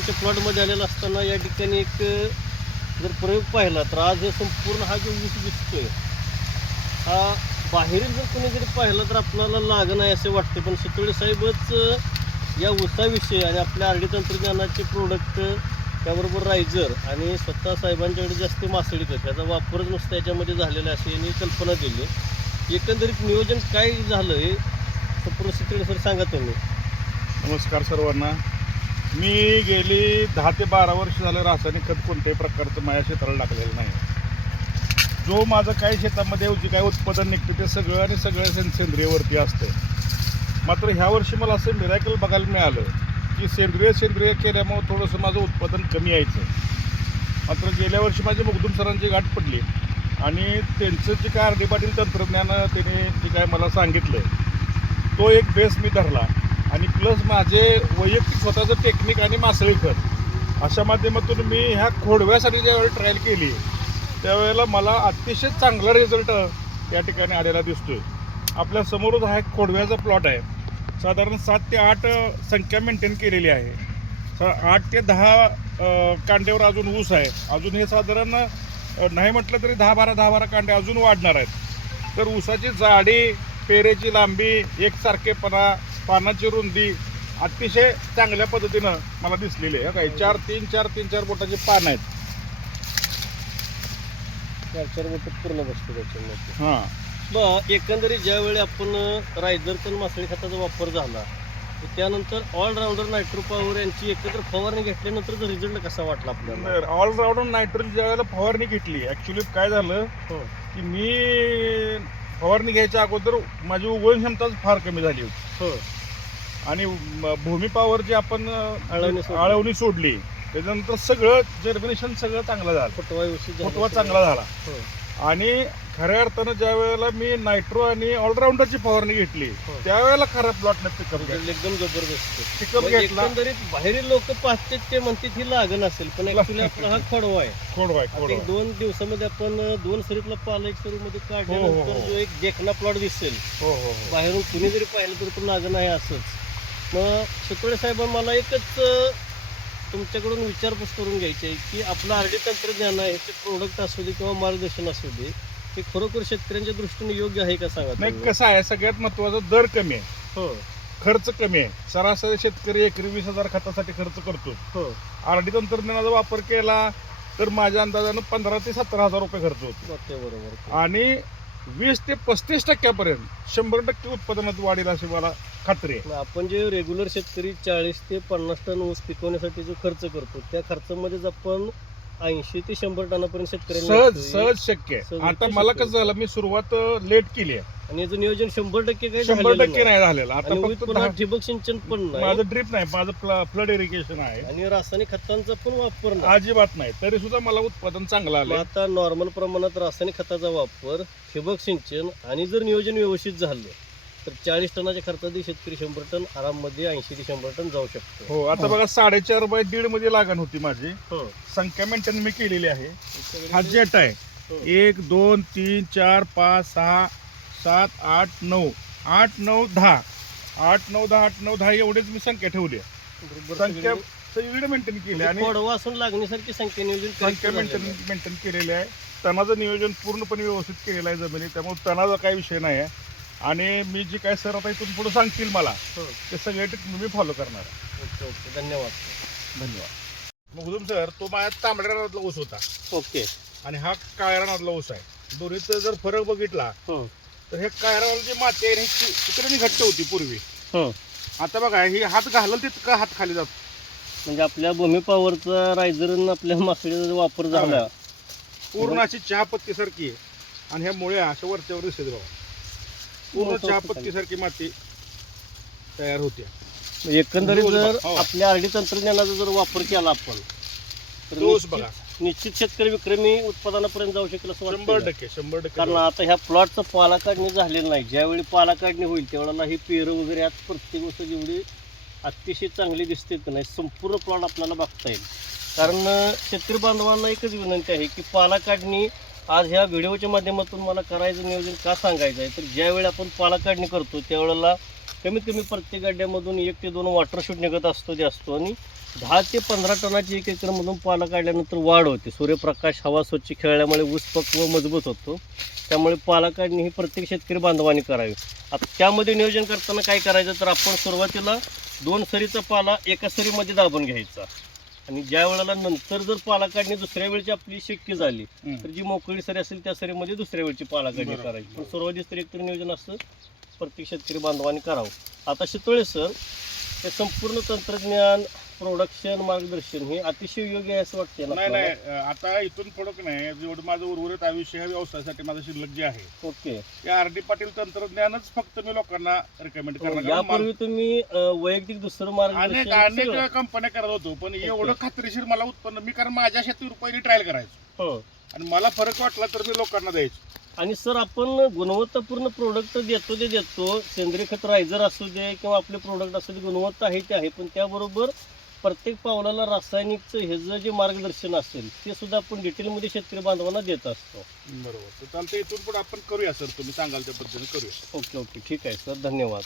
साहेबांच्या प्लॉटमध्ये आलेला असताना या ठिकाणी एक जर प्रयोग पाहिला तर आज हे संपूर्ण हा जो ऊस दिसतोय हा बाहेरील जर कोणी जरी पाहिला तर आपल्याला लागण आहे असे वाटते, पण शितोळे साहेबच या ऊसाविषयी आणि आपल्या आरडी तंत्रज्ञानाचे प्रोडक्ट त्याबरोबर रायझर आणि स्वतः साहेबांच्याकडे जास्त मासळी खत याचा वापरच नुसतं याच्यामध्ये झालेला अशी यांनी कल्पना दिली. एकंदरीत नियोजन काय झालं हे संपूर्ण शितोळे सर सांगा तुम्ही. नमस्कार सर्वांना. मी गेली 10 ते 12 वर्ष झालं रासायनिक खत कोणत्याही प्रकारचं माझ्या क्षेत्राला टाकलेलं नाही. जो माझं काही शेतामध्ये जे काही उत्पादन निघतं ते सगळं सेंद्रियवरती असतं. मात्र ह्या वर्षी मला असं मिरॅकल बघायला मिळालं की सेंद्रिय केल्यामुळं थोडंसं माझं उत्पादन कमी यायचं. मात्र गेल्या वर्षी माझी मुगदुम सरांची गाठ पडली आणि त्यांचं जे काय आर डी पाटील तंत्रज्ञान त्यांनी जे काय मला सांगितलं तो एक बेस मी धरला आणि प्लस माझे वैयक्तिक स्वतःचं टेक्निक आणि मासळी खत अशा माध्यमातून मी ह्या खोडव्यासाठी ज्यावेळी ट्रायल केली त्यावेळेला मला अतिशय चांगला रिझल्ट या ठिकाणी आलेला दिसतोय. आपल्या समोरच हा एक खोडव्याचा प्लॉट आहे. साधारण 7 ते 8 संख्या मेंटेन केलेली आहे. 8 ते 10 कांड्यावर अजून ऊस आहे. अजून हे साधारण नाही म्हटलं तरी 10-12 कांडे अजून वाढणार आहेत. तर ऊसाची जाडी, पेरेची लांबी, एकसारखेपणा, पानाची रुंदी अतिशय चांगल्या पद्धतीनं मला दिसलेली आहे. काय 4 बोटाचे पान आहेत. 4 बोट पूर्ण बसतो त्याच्यामध्ये. हां, मग एकंदरीत ज्यावेळी आपण रायझर मासळी खताचा वापर झाला त्यानंतर ऑलराऊंडर नायट्रो पॉवर यांची एकत्र फवारणी घेतल्यानंतर रिझल्ट कसा वाटला आपल्याला? ऑलराऊंडर नायट्रोजन ज्या वेळेला फवारणी घेतली ॲक्च्युली काय झालं की मी फवारणी घ्यायच्या अगोदर माझी उगवण क्षमताच फार कमी झाली होती आणि भूमी पॉवर जी आपण आळवणी सोडली त्याच्यानंतर सगळं जर्मिनेशन सगळं चांगलं झालं. फुटवा चांगला झाला. आणि खऱ्या अर्थानं ज्या वेळेला मी नायट्रो आणि ऑलराऊंडरची फवारणी घेतली त्यावेळेला खरा प्लॉटने पिकअप एकदम जबरदस्त पिकअप घेतला. एकंदरीत बाहेरील लोक पाहतात ते म्हणतात ही लागण असेल, पण ऍक्च्युली आपला हा खोडवा आहे. 2 दिवसामध्ये आपण 2 सरीतला पाला 1 सरीमध्ये काढल्यानंतर जो एक देखना प्लॉट दिसेल बाहेरून कुणी जरी पाहिलं तर तो लागण आहे असंच. मग शितोळे साहेब मला एकच तुमच्याकडून विचारपूस करून घ्यायची आहे की आपलं आरडी तंत्रज्ञान आहे ते प्रोडक्ट असू दे किंवा मार्गदर्शन असू दे ते खरोखर शेतकऱ्यांच्या दृष्टीने योग्य आहे का सांगा. नाही, कसं आहे सगळ्यात महत्वाचं दर कमी आहे, खर्च कमी आहे. सरासरी शेतकरी एकरी 20,000 खतासाठी खर्च करतो. आरडी तंत्रज्ञानाचा वापर केला तर माझ्या अंदाजानं 15,000 ते 17,000 रुपये खर्च होतो. बरोबर. आणि 20 ते 35% 100% उत्पादनात वाढेल अशी मला खात्री आहे. आपण जे रेग्युलर शेतकरी 40 ते 50 टन ऊस पिकवण्यासाठी जो खर्च करतो त्या खर्चामध्येच आपण 80 ते 100 टनापर्यंत शेतकऱ्यांना सहज शक्य आहे. आता मला कसं झालं, मी सुरुवात लेट केली आहे आणि याचं नियोजन 100% काही 100% नाही झालेलं. आता फक्त ठिबक सिंचन पण नाही, माझं ड्रिप नाही, माझं फ्लड इरिगेशन आहे आणि रासायनिक खतांचा पण वापर नाही, अजिबात नाही. तरी सुद्धा मला उत्पादन चांगलं आलं. आता नॉर्मल प्रमाणात रासायनिक खताचा वापर, ठिबक सिंचन आणि जर नियोजन व्यवस्थित झालं तर 40 टनाच्या खर्चात शेतकरी 100 टन आराममध्ये 80 ते 100 टन जाऊ शकतो. हो, आता बघा 4.5 मध्ये लागण होती माझी. संख्या मेंटेन मी केलेली आहे. हा जेट आहे. 1 2 3 4 5 6 7 8 9 8 9 10 8 9 10 8 9 10 एवढेच मी संख्या ठेवली. संख्या सगळीकडे मेंटेन केली आणि खोडवा असून लागण्यासारखी संख्या मेंटेन केलेली आहे. तणाचं नियोजन पूर्णपणे व्यवस्थित केलेलं आहे जमिनीत, त्यामुळे तणाचा काही विषय नाही आहे. आणि मी जे काय सर आता इथून पुढे सांगतील मला ते सगळे मी फॉलो करणार आहे. ओके, धन्यवाद. मुगदुम सर, तो माझ्या तांबड्या रानातला ऊस होता. ओके. आणि हा काळ्या रानातला ऊस आहे. दोन्हीचा जर फरक बघितला तर हे काळ्या रानाची माती आहे तिकडे घट्ट होती पूर्वी. आता बघा ही हात घालल तितका हात खाली जातो. म्हणजे आपल्या भूमी पॉवरचा रायझर आपल्या मासळीचा वापर झाला पूर्ण अशी चहापत्ती सारखी आहे आणि ह्या मुळ्या अशा वरच्यावर दिसत बघा. पूर्ण चहापत्ती सारखी माती तयार होते. एकंदरीत जर आपल्या आरडी तंत्रज्ञानाचा जर वापर केला आपण तर निश्चित शेतकरी विक्रमी उत्पादनापर्यंत जाऊ शकेल असं वाटतं. 100%. कारण आता ह्या प्लॉटचं पाला काढणी झालेलं नाही. ज्यावेळी पाला काढणी होईल त्यावेळेला ही पेरं वगैरे आज प्रत्येक गोष्ट जेवढी अतिशय चांगली दिसते की नाही संपूर्ण प्लॉट आपल्याला बघता येईल. कारण शेतकरी बांधवांना एकच विनंती आहे की पाला काढणी आज ह्या व्हिडिओच्या माध्यमातून मला करायचं नियोजन का सांगायचं आहे तर ज्यावेळी आपण पाला काढणी करतो त्यावेळेला कमीत कमी प्रत्येक गड्ड्यामधून 1 ते 2 वॉटर शूट निघत असतो आणि 10 ते 15 टनाची 1 एकरमधून पाला काढल्यानंतर वाढ होते. सूर्यप्रकाश, हवा स्वच्छ खेळल्यामुळे ऊस पक्व व मजबूत होतो. त्यामुळे पाला काढणी ही प्रत्येक शेतकरी बांधवांनी करावी. आता त्यामध्ये नियोजन करताना काय करायचं, तर आपण सुरुवातीला 2 सरीचा पाला एका सरीमध्ये दाबून घ्यायचा आणि ज्या वेळेला नंतर जर पाला काढणी दुसऱ्या वेळची आपली शक्य झाली तर जी मोकळी सरी असेल त्या सरीमध्ये दुसऱ्या वेळची पाला काढणी बरोबर. करायची. पण सुरुवातीस तर एकतर नियोजन असं प्रत्येक शेतकरी बांधवांनी करावं. आता शितोळे सर, हे संपूर्ण तंत्रज्ञान, प्रोडक्शन, मार्गदर्शन हे अतिशय योग्य आहे असं वाटतं ना नाही आपल्याला? नाही, आता इथून पुढं नाही, जेवढं माझं उर्वरित आयुष्य ह्या व्यवसायासाठी माझं शिल्लक जे आहे ओके. या RD पाटील तंत्रज्ञानच फक्त मी लोकांना रिकमेंड करणार. कारण यापूर्वी तुम्ही वैयक्तिक दुसरं अनेक मार्गदर्शन सगळं- कंपन्या करत होतो, पण एवढं खात्रीशीर मला उत्पन्न, मी कारण माझ्या शेतीवर पहिली ट्रायल करायचो हो. आणि मला फरक वाटला तर मी लोकांना द्यायचो. आणि सर, आपण गुणवत्तापूर्ण प्रोडक्ट देतो. सेंद्रिय खत रायझर असू दे किंवा आपले प्रोडक्ट असू दे, गुणवत्ता आहे ते आहे, पण त्याबरोबर प्रत्येक पावलाला रासायनिकचं हे जे मार्गदर्शन असेल ते सुद्धा आपण डिटेलमध्ये शेतकरी बांधवांना देत असतो. बरोबर. तर चालतं, इथून पुढे आपण करूया सर, तुम्ही सांगाल त्या पद्धतीने करूया. ओके, ठीक आहे सर, धन्यवाद.